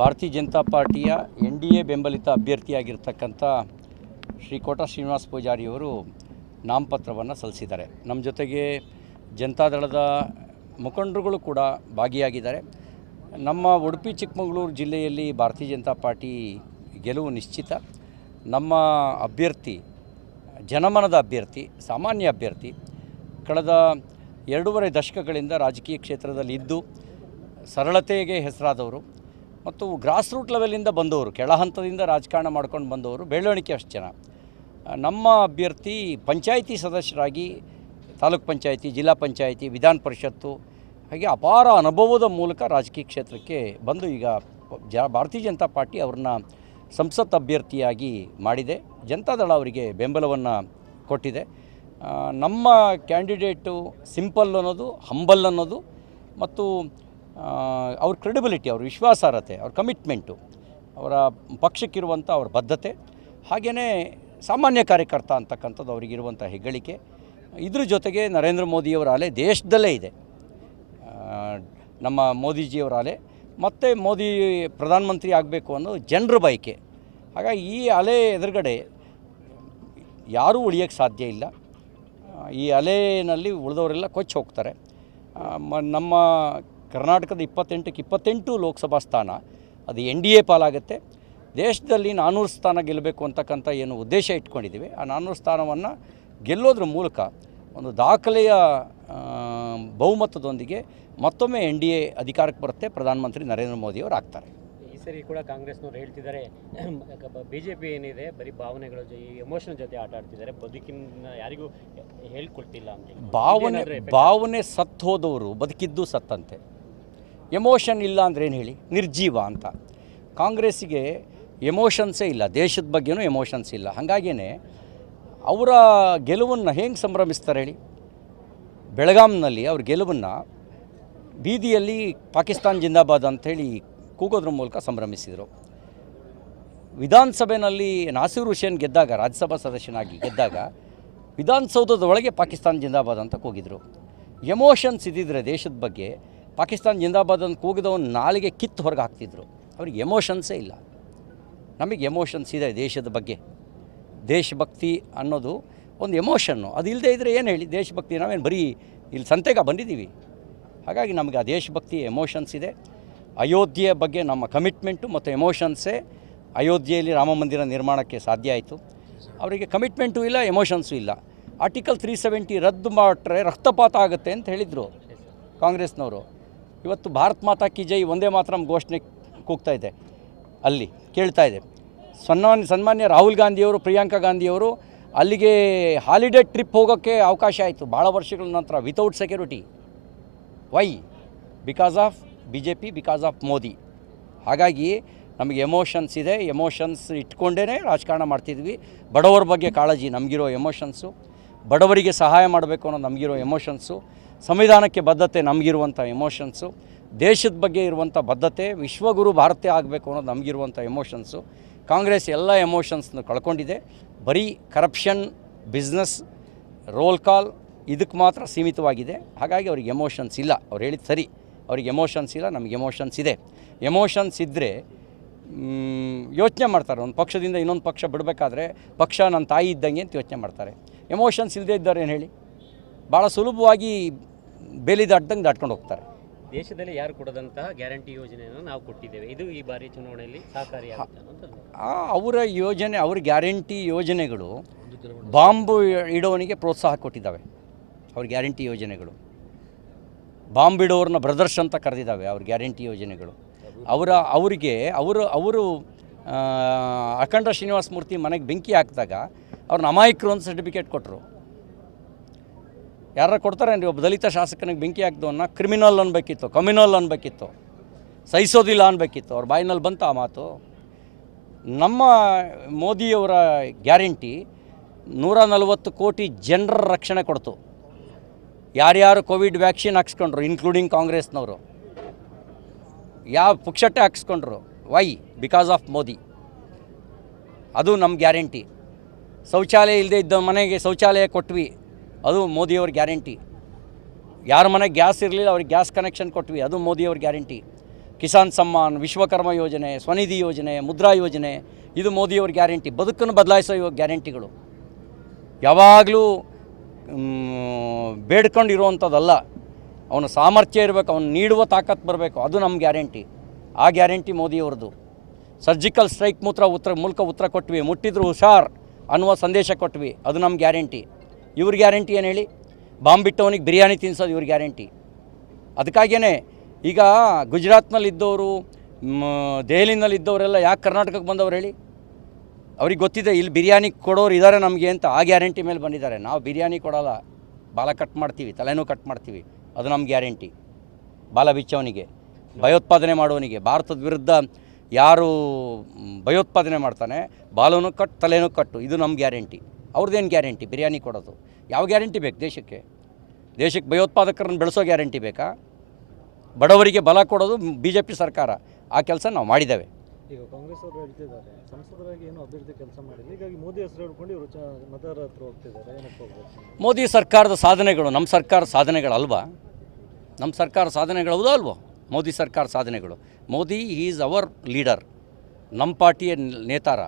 ಭಾರತೀಯ ಜನತಾ ಪಾರ್ಟಿಯ N D A ಬೆಂಬಲಿತ ಅಭ್ಯರ್ಥಿಯಾಗಿರ್ತಕ್ಕಂಥ ಶ್ರೀ ಕೋಟ ಶ್ರೀನಿವಾಸ ಪೂಜಾರಿಯವರು ನಾಮಪತ್ರವನ್ನು ಸಲ್ಲಿಸಿದ್ದಾರೆ. ನಮ್ಮ ಜೊತೆಗೆ ಜನತಾದಳದ ಮುಖಂಡರುಗಳು ಕೂಡ ಭಾಗಿಯಾಗಿದ್ದಾರೆ. ನಮ್ಮ ಉಡುಪಿ, ಚಿಕ್ಕಮಗಳೂರು ಜಿಲ್ಲೆಯಲ್ಲಿ ಭಾರತೀಯ ಜನತಾ ಪಾರ್ಟಿ ಗೆಲುವು ನಿಶ್ಚಿತ. ನಮ್ಮ ಅಭ್ಯರ್ಥಿ, ಜನಮನದ ಅಭ್ಯರ್ಥಿ, ಸಾಮಾನ್ಯ ಅಭ್ಯರ್ಥಿ ಕಳೆದ ಎರಡೂವರೆ ದಶಕಗಳಿಂದ ರಾಜಕೀಯ ಕ್ಷೇತ್ರದಲ್ಲಿ ಇದ್ದು ಸರಳತೆಗೆ ಹೆಸರಾದವರು. ಮತ್ತು ಗ್ರಾಸ್ ರೂಟ್ ಲೆವೆಲಿಂದ ಬಂದವರು, ಕೆಳ ಹಂತದಿಂದ ರಾಜಕಾರಣ ಮಾಡ್ಕೊಂಡು ಬಂದವರು ಬೆಳವಣಿಗೆ ಅಷ್ಟು ಜನ. ನಮ್ಮ ಅಭ್ಯರ್ಥಿ ಪಂಚಾಯಿತಿ ಸದಸ್ಯರಾಗಿ ತಾಲೂಕ್ ಪಂಚಾಯಿತಿ, ಜಿಲ್ಲಾ ಪಂಚಾಯಿತಿ, ವಿಧಾನ ಪರಿಷತ್ತು ಹಾಗೆ ಅಪಾರ ಅನುಭವದ ಮೂಲಕ ರಾಜಕೀಯ ಕ್ಷೇತ್ರಕ್ಕೆ ಬಂದು ಈಗ ಜ, ಭಾರತೀಯ ಜನತಾ ಪಾರ್ಟಿ ಅವ್ರನ್ನ ಸಂಸತ್ ಅಭ್ಯರ್ಥಿಯಾಗಿ ಮಾಡಿದೆ. ಜನತಾದಳ ಅವರಿಗೆ ಬೆಂಬಲವನ್ನು ಕೊಟ್ಟಿದೆ. ನಮ್ಮ ಕ್ಯಾಂಡಿಡೇಟು ಸಿಂಪಲ್ ಅನ್ನೋದು, ಹಂಬಲ್ ಅನ್ನೋದು ಮತ್ತು ಅವ್ರ ಕ್ರೆಡಿಬಿಲಿಟಿ ಅವ್ರ ವಿಶ್ವಾಸಾರ್ಹತೆ, ಅವ್ರ ಕಮಿಟ್ಮೆಂಟು ಅವರ ಪಕ್ಷಕ್ಕಿರುವಂಥ ಅವ್ರ ಬದ್ಧತೆ ಹಾಗೆಯೇ ಸಾಮಾನ್ಯ ಕಾರ್ಯಕರ್ತ ಅಂತಕ್ಕಂಥದ್ದು ಅವರಿಗಿರುವಂಥ ಹೆಗ್ಗಳಿಕೆ. ಇದ್ರ ಜೊತೆಗೆ ನರೇಂದ್ರ ಮೋದಿಯವರ ಅಲೆ ದೇಶದಲ್ಲೇ ಇದೆ. ನಮ್ಮ ಮೋದಿಜಿಯವರ ಅಲೆ ಮತ್ತು ಮೋದಿ ಪ್ರಧಾನಮಂತ್ರಿ ಆಗಬೇಕು ಅನ್ನೋ ಜನರ ಬಯಕೆ. ಹಾಗಾಗಿ ಈ ಅಲೆ ಎದುರುಗಡೆ ಯಾರೂ ಉಳಿಯೋಕ್ಕೆ ಸಾಧ್ಯ ಇಲ್ಲ. ಈ ಅಲೆಯಲ್ಲಿ ಉಳಿದವರೆಲ್ಲ ಕೊಚ್ಚಿ ಹೋಗ್ತಾರೆ. ನಮ್ಮ ಕರ್ನಾಟಕದ ಇಪ್ಪತ್ತೆಂಟಕ್ಕೆ ಇಪ್ಪತ್ತೆಂಟು ಲೋಕಸಭಾ ಸ್ಥಾನ ಅದು ಎನ್ ಡಿ ಎ ಪಾಲಾಗುತ್ತೆ. ದೇಶದಲ್ಲಿ ನಾನ್ನೂರು ಸ್ಥಾನ ಗೆಲ್ಲಬೇಕು ಅಂತಕ್ಕಂಥ ಏನು ಉದ್ದೇಶ ಇಟ್ಕೊಂಡಿದ್ದೀವಿ. ಆ ನಾನ್ನೂರು ಸ್ಥಾನವನ್ನು ಗೆಲ್ಲೋದ್ರ ಮೂಲಕ ಒಂದು ದಾಖಲೆಯ ಬಹುಮತದೊಂದಿಗೆ ಮತ್ತೊಮ್ಮೆ ಎನ್ ಡಿ ಎ ಅಧಿಕಾರಕ್ಕೆ ಬರುತ್ತೆ. ಪ್ರಧಾನಮಂತ್ರಿ ನರೇಂದ್ರ ಮೋದಿಯವರು ಆಗ್ತಾರೆ. ಈ ಸರಿ ಕೂಡ ಕಾಂಗ್ರೆಸ್ನವ್ರು ಹೇಳ್ತಿದ್ದಾರೆ ಬಿ ಜೆ ಪಿ ಏನಿದೆ ಬರೀ ಭಾವನೆಗಳ ಜೊತೆ ಎಮೋಷನ್ ಜೊತೆ ಆಟ ಆಡ್ತಿದ್ದಾರೆ. ಬದುಕಿನ ಯಾರಿಗೂ ಹೇಳ್ಕೊಡ್ತಿಲ್ಲ ಅಂತ ಭಾವನೆ ಭಾವನೆ ಸತ್ತು ಹೋದವರು ಬದುಕಿದ್ದು ಸತ್ತಂತೆ. ಎಮೋಷನ್ ಇಲ್ಲ ಅಂದ್ರೆ ಏನು ಹೇಳಿ? ನಿರ್ಜೀವ ಅಂತ. ಕಾಂಗ್ರೆಸ್ಸಿಗೆ ಎಮೋಷನ್ಸೇ ಇಲ್ಲ. ದೇಶದ ಬಗ್ಗೆನೂ ಎಮೋಷನ್ಸ್ ಇಲ್ಲ. ಹಾಗಾಗಿಯೇ ಅವರ ಗೆಲುವನ್ನು ಹೆಂಗೆ ಸಂಭ್ರಮಿಸ್ತಾರೆ ಹೇಳಿ? ಬೆಳಗಾಂನಲ್ಲಿ ಅವ್ರ ಗೆಲುವನ್ನು ಬೀದಿಯಲ್ಲಿ ಪಾಕಿಸ್ತಾನ್ ಜಿಂದಾಬಾದ್ ಅಂಥೇಳಿ ಕೂಗೋದ್ರ ಮೂಲಕ ಸಂಭ್ರಮಿಸಿದರು. ವಿಧಾನಸಭೆಯಲ್ಲಿ ನಾಸೀರ್ ಹುಸೇನ್ ಗೆದ್ದಾಗ, ರಾಜ್ಯಸಭಾ ಸದಸ್ಯನಾಗಿ ಗೆದ್ದಾಗ ವಿಧಾನಸೌಧದ ಒಳಗೆ ಪಾಕಿಸ್ತಾನ್ ಜಿಂದಾಬಾದ್ ಅಂತ ಕೂಗಿದ್ರು. ಎಮೋಷನ್ಸ್ ಇದ್ದಿದ್ರೆ ದೇಶದ ಬಗ್ಗೆ ಪಾಕಿಸ್ತಾನ್ ಜಿಂದಾಬಾದ್ ಅಂತ ಕೂಗಿದವನು ನಾಲಿಗೆ ಕಿತ್ತು ಹೊರಗೆ ಹಾಕ್ತಿದ್ರು. ಅವ್ರಿಗೆ ಎಮೋಷನ್ಸೇ ಇಲ್ಲ. ನಮಗೆ ಎಮೋಷನ್ಸ್ ಇದೆ ದೇಶದ ಬಗ್ಗೆ. ದೇಶಭಕ್ತಿ ಅನ್ನೋದು ಒಂದು ಎಮೋಷನ್ನು. ಅದು ಇಲ್ಲದೆ ಇದ್ದರೆ ಏನು ಹೇಳಿ, ದೇಶಭಕ್ತಿ ನಾವೇನು ಬರೀ ಇಲ್ಲಿ ಸಂತೆಗ ಬಂದಿದ್ದೀವಿ. ಹಾಗಾಗಿ ನಮಗೆ ಆ ದೇಶಭಕ್ತಿ, ಎಮೋಷನ್ಸ್ ಇದೆ. ಅಯೋಧ್ಯೆಯ ಬಗ್ಗೆ ನಮ್ಮ ಕಮಿಟ್ಮೆಂಟು ಮತ್ತು ಎಮೋಷನ್ಸೇ ಅಯೋಧ್ಯೆಯಲ್ಲಿ ರಾಮ ಮಂದಿರ ನಿರ್ಮಾಣಕ್ಕೆ ಸಾಧ್ಯ ಆಯಿತು. ಅವರಿಗೆ ಕಮಿಟ್ಮೆಂಟು ಇಲ್ಲ, ಎಮೋಷನ್ಸು ಇಲ್ಲ. ಆರ್ಟಿಕಲ್ ತ್ರೀ ಸೆವೆಂಟಿ ರದ್ದು ಮಾಡ್ರೆ ರಕ್ತಪಾತ ಆಗುತ್ತೆ ಅಂತ ಹೇಳಿದರು ಕಾಂಗ್ರೆಸ್ನವರು. ಇವತ್ತು ಭಾರತ್ ಮಾತಾ ಕಿ ಜೈ ಒಂದೇ ಮಾತ್ರ ಘೋಷಣೆ ಕೂಗ್ತಾ ಇದೆ. ಅಲ್ಲಿ ಕೇಳ್ತಾ ಇದೆ. ಸನ್ಮಾನ್ಯ ಸನ್ಮಾನ್ಯ ರಾಹುಲ್ ಗಾಂಧಿಯವರು, ಪ್ರಿಯಾಂಕಾ ಗಾಂಧಿಯವರು ಅಲ್ಲಿಗೆ ಹಾಲಿಡೇ ಟ್ರಿಪ್ ಹೋಗೋಕ್ಕೆ ಅವಕಾಶ ಆಯಿತು. ಭಾಳ ವರ್ಷಗಳ ನಂತರ without security why because of B J P because of Modi. ಹಾಗಾಗಿ ನಮಗೆ ಎಮೋಷನ್ಸ್ ಇದೆ. ಎಮೋಷನ್ಸ್ ಇಟ್ಕೊಂಡೇ ರಾಜಕಾರಣ ಮಾಡ್ತಿದ್ವಿ. ಬಡವರ ಬಗ್ಗೆ ಕಾಳಜಿ ನಮಗಿರೋ ಎಮೋಷನ್ಸು ಬಡವರಿಗೆ ಸಹಾಯ ಮಾಡಬೇಕು ಅನ್ನೋ ನಮಗಿರೋ ಎಮೋಷನ್ಸು ಸಂವಿಧಾನಕ್ಕೆ ಬದ್ಧತೆ ನಮಗಿರುವಂಥ ಎಮೋಷನ್ಸು ದೇಶದ ಬಗ್ಗೆ ಇರುವಂಥ ಬದ್ಧತೆ, ವಿಶ್ವಗುರು ಭಾರತೀಯ ಆಗಬೇಕು ಅನ್ನೋದು ನಮಗಿರುವಂಥ ಎಮೋಷನ್ಸು ಕಾಂಗ್ರೆಸ್ ಎಲ್ಲ ಎಮೋಷನ್ಸ್ನ ಕಳ್ಕೊಂಡಿದೆ. ಬರೀ ಕರಪ್ಷನ್ ಬಿಸ್ನೆಸ್ ರೋಲ್ ಕಾಲ್ ಇದಕ್ಕೆ ಮಾತ್ರ ಸೀಮಿತವಾಗಿದೆ. ಹಾಗಾಗಿ ಅವ್ರಿಗೆ ಎಮೋಷನ್ಸ್ ಇಲ್ಲ. ಅವ್ರು ಹೇಳಿದ ಸರಿ. ಅವ್ರಿಗೆ ಎಮೋಷನ್ಸ್ ಇಲ್ಲ, ನಮಗೆ ಎಮೋಷನ್ಸ್ ಇದೆ. ಎಮೋಷನ್ಸ್ ಇದ್ದರೆ ಯೋಚನೆ ಮಾಡ್ತಾರೆ. ಒಂದು ಪಕ್ಷದಿಂದ ಇನ್ನೊಂದು ಪಕ್ಷ ಬಿಡಬೇಕಾದ್ರೆ ಪಕ್ಷ ನನ್ನ ತಾಯಿ ಇದ್ದಂಗೆ ಅಂತ ಯೋಚನೆ ಮಾಡ್ತಾರೆ. ಎಮೋಷನ್ಸ್ ಇಲ್ಲದೇ ಇದ್ದಾರೆ ಏನು ಹೇಳಿ? ಭಾಳ ಸುಲಭವಾಗಿ ಬೇಲಿ ದಾಟ್ದಂಗೆ ದಾಟ್ಕೊಂಡು ಹೋಗ್ತಾರೆ. ದೇಶದಲ್ಲಿ ಯಾರು ಕೊಡದಂತಹ ಗ್ಯಾರಂಟಿ ಯೋಜನೆಯನ್ನು ನಾವು ಕೊಟ್ಟಿದ್ದೇವೆ. ಇದು ಈ ಬಾರಿ ಚುನಾವಣೆಯಲ್ಲಿ ಸಹಕಾರಿಯಾಗುತ್ತೆ ಅವರ ಯೋಜನೆ ಅವ್ರ ಗ್ಯಾರಂಟಿ ಯೋಜನೆಗಳು ಬಾಂಬು ಇಡೋವನಿಗೆ ಪ್ರೋತ್ಸಾಹ ಕೊಟ್ಟಿದ್ದಾವೆ. ಅವ್ರ ಗ್ಯಾರಂಟಿ ಯೋಜನೆಗಳು. ಬಾಂಬ್ ಇಡೋರನ್ನ ಬ್ರದರ್ಸ್ ಅಂತ ಕರೆದಿದ್ದಾವೆ ಅವ್ರ ಗ್ಯಾರಂಟಿ ಯೋಜನೆಗಳು. ಅವರ ಅವರಿಗೆ ಅವರು ಅವರು ಅಖಂಡ ಶ್ರೀನಿವಾಸ ಮೂರ್ತಿ ಮನೆಗೆ ಬೆಂಕಿ ಹಾಕಿದಾಗ ಅವ್ರನ್ನ ಅಮಾಯಕರು ಒಂದು ಸರ್ಟಿಫಿಕೇಟ್ ಕೊಟ್ಟರು ಯಾರ ಕೊಡ್ತಾರೇನ್ರಿ ಒಬ್ಬ ದಲಿತ ಶಾಸಕನಿಗೆ ಬೆಂಕಿ ಹಾಕಿದವನ್ನ ಕ್ರಿಮಿನಲ್ ಅನ್ಬೇಕಿತ್ತು ಕಮ್ಯುನಲ್ ಅನ್ಬೇಕಿತ್ತು, ಸಹಿಸೋದಿಲ್ಲ ಅನ್ಬೇಕಿತ್ತು, ಅವ್ರ ಬಾಯಿನಲ್ಲಿ ಬಂತ ಆ ಮಾತು. ನಮ್ಮ ಮೋದಿಯವರ ಗ್ಯಾರಂಟಿ ನೂರ ನಲವತ್ತು ಕೋಟಿ ಜನರ ರಕ್ಷಣೆ ಕೊಡ್ತು. ಯಾರ್ಯಾರು ಕೋವಿಡ್ ವ್ಯಾಕ್ಸಿನ್ ಹಾಕ್ಸ್ಕೊಂಡ್ರು ಇನ್ಕ್ಲೂಡಿಂಗ್ ಕಾಂಗ್ರೆಸ್ನವರು, ಯಾವ ಪುಕ್ಷಟ್ಟೆ ಹಾಕ್ಸ್ಕೊಂಡ್ರು ವೈ ಬಿಕಾಸ್ ಆಫ್ ಮೋದಿ. ಅದು ನಮ್ಮ ಗ್ಯಾರಂಟಿ. ಶೌಚಾಲಯ ಇಲ್ಲದೆ ಇದ್ದ ಮನೆಗೆ ಶೌಚಾಲಯ ಕೊಟ್ವಿ. ಅದು ಮೋದಿಯವ್ರ ಗ್ಯಾರಂಟಿ. ಯಾರ ಮನೆಗೆ ಗ್ಯಾಸ್ ಇರಲಿಲ್ಲ ಅವ್ರಿಗೆ ಗ್ಯಾಸ್ ಕನೆಕ್ಷನ್ ಕೊಟ್ವಿ, ಅದು ಮೋದಿಯವ್ರ ಗ್ಯಾರಂಟಿ. ಕಿಸಾನ್ ಸಮ್ಮಾನ್, ವಿಶ್ವಕರ್ಮ ಯೋಜನೆ, ಸ್ವನಿಧಿ ಯೋಜನೆ, ಮುದ್ರಾ ಯೋಜನೆ, ಇದು ಮೋದಿಯವ್ರ ಗ್ಯಾರಂಟಿ. ಬದುಕನ್ನು ಬದಲಾಯಿಸೋ ಇವಾಗ ಗ್ಯಾರಂಟಿಗಳು. ಯಾವಾಗಲೂ ಬೇಡ್ಕೊಂಡಿರುವಂಥದ್ದಲ್ಲ. ಅವನ ಸಾಮರ್ಥ್ಯ ಇರಬೇಕು, ಅವನು ನೀಡುವ ತಾಕತ್ತು ಬರಬೇಕು, ಅದು ನಮ್ಮ ಗ್ಯಾರಂಟಿ. ಆ ಗ್ಯಾರಂಟಿ ಮೋದಿಯವ್ರದ್ದು. ಸರ್ಜಿಕಲ್ ಸ್ಟ್ರೈಕ್ ಮೂತ್ರ ಉತ್ತರ ಮೂಲಕ ಉತ್ತರ ಕೊಟ್ವಿ, ಮುಟ್ಟಿದ್ರು ಹುಷಾರ್ ಅನ್ನುವ ಸಂದೇಶ ಕೊಟ್ವಿ, ಅದು ನಮ್ಮ ಗ್ಯಾರಂಟಿ. ಇವ್ರ ಗ್ಯಾರಂಟಿ ಏನು ಹೇಳಿ? ಬಾಂಬ್ ಬಿಟ್ಟವನಿಗೆ ಬಿರಿಯಾನಿ ತಿನ್ಸೋದು ಇವ್ರ ಗ್ಯಾರಂಟಿ. ಅದಕ್ಕಾಗಿಯೇ ಈಗ ಗುಜರಾತ್ನಲ್ಲಿದ್ದವರು ದೆಹಲಿನಲ್ಲಿದ್ದವರೆಲ್ಲ ಯಾಕೆ ಕರ್ನಾಟಕಕ್ಕೆ ಬಂದವ್ರು ಹೇಳಿ? ಅವ್ರಿಗೆ ಗೊತ್ತಿದೆ, ಇಲ್ಲಿ ಬಿರಿಯಾನಿ ಕೊಡೋರು ಇದ್ದಾರೆ ನಮಗೆ ಅಂತ ಆ ಗ್ಯಾರಂಟಿ ಮೇಲೆ ಬಂದಿದ್ದಾರೆ. ನಾವು ಬಿರಿಯಾನಿ ಕೊಡಲ್ಲ. ಬಾಲ ಕಟ್ ಮಾಡ್ತೀವಿ ತಲೆನೂ ಕಟ್ ಮಾಡ್ತೀವಿ. ಅದು ನಮ್ಮ ಗ್ಯಾರಂಟಿ. ಬಾಲ ಬಿಚ್ಚವನಿಗೆ ಭಯೋತ್ಪಾದನೆ ಮಾಡುವವನಿಗೆ ಭಾರತದ ವಿರುದ್ಧ ಯಾರು ಭಯೋತ್ಪಾದನೆ ಮಾಡ್ತಾನೆ, ಬಾಲನೂ ಕಟ್ ತಲೆನೂ ಕಟ್ಟು. ಇದು ನಮ್ಮ ಗ್ಯಾರಂಟಿ. ಅವ್ರದ್ದೇನು ಗ್ಯಾರಂಟಿ? ಬಿರಿಯಾನಿ ಕೊಡೋದು. ಯಾವ ಗ್ಯಾರಂಟಿ ಬೇಕು ದೇಶಕ್ಕೆ? ದೇಶಕ್ಕೆ ಭಯೋತ್ಪಾದಕರನ್ನು ಬೆಳೆಸೋ ಗ್ಯಾರಂಟಿ ಬೇಕಾ? ಬಡವರಿಗೆ ಬಲ ಕೊಡೋದು ಬಿ ಜೆ ಪಿ ಸರ್ಕಾರ. ಆ ಕೆಲಸ ನಾವು ಮಾಡಿದ್ದೇವೆ. ಈಗ ಕಾಂಗ್ರೆಸ್ ಅವರು ಹೇಳ್ತಿದ್ದಾರೆ ಸಂಸದರಾಗಿ ಏನು ಅಭಿವೃದ್ಧಿ ಕೆಲಸ ಮಾಡಿಲ್ಲ. ಹೀಗಾಗಿ ಮೋದಿ ಹೆಸರು ಹೇಳ್ಕೊಂಡು ಇವರು ಮತದಾರ ಹತ್ರ ಹೋಗ್ತಿದ್ದಾರೆ. ಏನಕ್ಕೆ ಮೋದಿ ಸರ್ಕಾರದ ಸಾಧನೆಗಳು ನಮ್ಮ ಸರ್ಕಾರ ಸಾಧನೆಗಳಲ್ವಾ? ನಮ್ಮ ಸರ್ಕಾರ ಸಾಧನೆಗಳು ಹೌದಾ ಅಲ್ವೋ? ಮೋದಿ ಸರ್ಕಾರ ಸಾಧನೆಗಳು. ಮೋದಿ ಈಸ್ ಅವರ್ ಲೀಡರ್ ನಮ್ಮ ಪಾರ್ಟಿಯ ನೇತಾರ.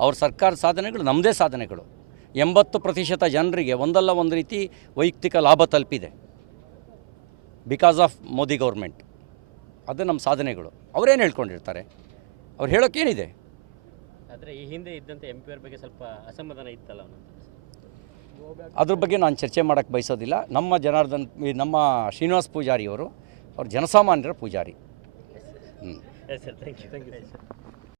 ಅವ್ರ ಸರ್ಕಾರ ಸಾಧನೆಗಳು ನಮ್ಮದೇ ಸಾಧನೆಗಳು. ಎಂಬತ್ತು ಪ್ರತಿಶತ ಜನರಿಗೆ ಒಂದಲ್ಲ ಒಂದು ರೀತಿ ವೈಯಕ್ತಿಕ ಲಾಭ ತಲುಪಿದೆ. ಬಿಕಾಸ್ ಆಫ್ ಮೋದಿ ಗೌರ್ಮೆಂಟ್ ಅದು ನಮ್ಮ ಸಾಧನೆಗಳು. ಅವರೇನು ಹೇಳ್ಕೊಂಡಿರ್ತಾರೆ? ಅವ್ರು ಹೇಳೋಕ್ಕೇನಿದೆ ಆದರೆ ಈ ಹಿಂದೆ ಇದ್ದಂಥ ಎಂ ಪಿ ಬಗ್ಗೆ ಸ್ವಲ್ಪ ಅಸಮಾಧಾನ ಇತ್ತಲ್ಲ ಅವನು ಅದ್ರ ಬಗ್ಗೆ ನಾನು ಚರ್ಚೆ ಮಾಡೋಕ್ಕೆ ಬಯಸೋದಿಲ್ಲ. ನಮ್ಮ ಜನಾರ್ದನ್ ನಮ್ಮ ಶ್ರೀನಿವಾಸ್ ಪೂಜಾರಿಯವರು ಅವ್ರ ಜನಸಾಮಾನ್ಯರ ಪೂಜಾರಿ. ಹ್ಞೂ